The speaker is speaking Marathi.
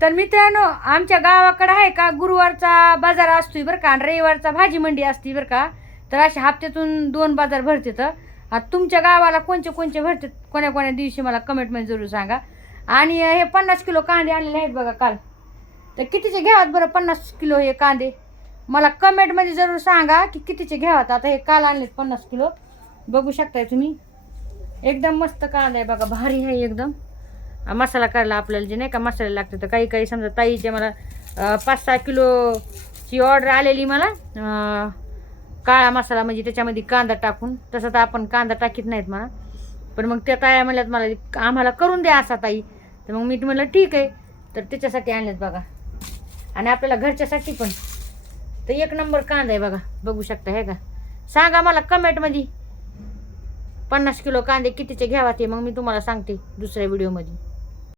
तर मित्रांनो, आमच्या गावाकडे आहे का गुरुवारचा बाजार असतोय बरं का, आणि रविवारचा भाजी मंडी असते बरं का. तर अशा हप्त्यातून 2 बाजार भरते. तर आता तुमच्या गावाला कोणचे कोणचे भरतात कोण्या कोण्या दिवशी मला कमेंटमध्ये जरूर सांगा. आणि हे 50 किलो कांदे आणलेले आहेत बघा काल. तर कितीचे घ्यावात बरं 50 किलो हे कांदे? मला कमेंटमध्ये जरूर सांगा की कितीचे घ्यावात. आता हे काल आणलेत 50 किलो. बघू शकताय तुम्ही, एकदम मस्त कांदा आहे बघा, भारी आहे एकदम. मसाला करायला आपल्याला जे नाही का मसाले लागते. तर काही काही समजा ताईचे मला 5-6 किलोची ऑर्डर आलेली मला काळा मसाला, म्हणजे त्याच्यामध्ये कांदा टाकून. तसं तर आपण कांदा टाकीत नाहीत म्हणा, पण मग त्या ताया म्हणल्यात मला आम्हाला करून द्या असा ताई. तर मग मी म्हणलं ठीक आहे. तर त्याच्यासाठी आणलेत बघा, आणि आपल्याला घरच्यासाठी पण. तर 1 नंबर कांदा आहे बघा, बघू शकता हे का. सांगा मला कमेंटमध्ये 50 किलो कांदे कितीचे घ्यावा ते, मग मी तुम्हाला सांगते दुसऱ्या व्हिडिओमध्ये.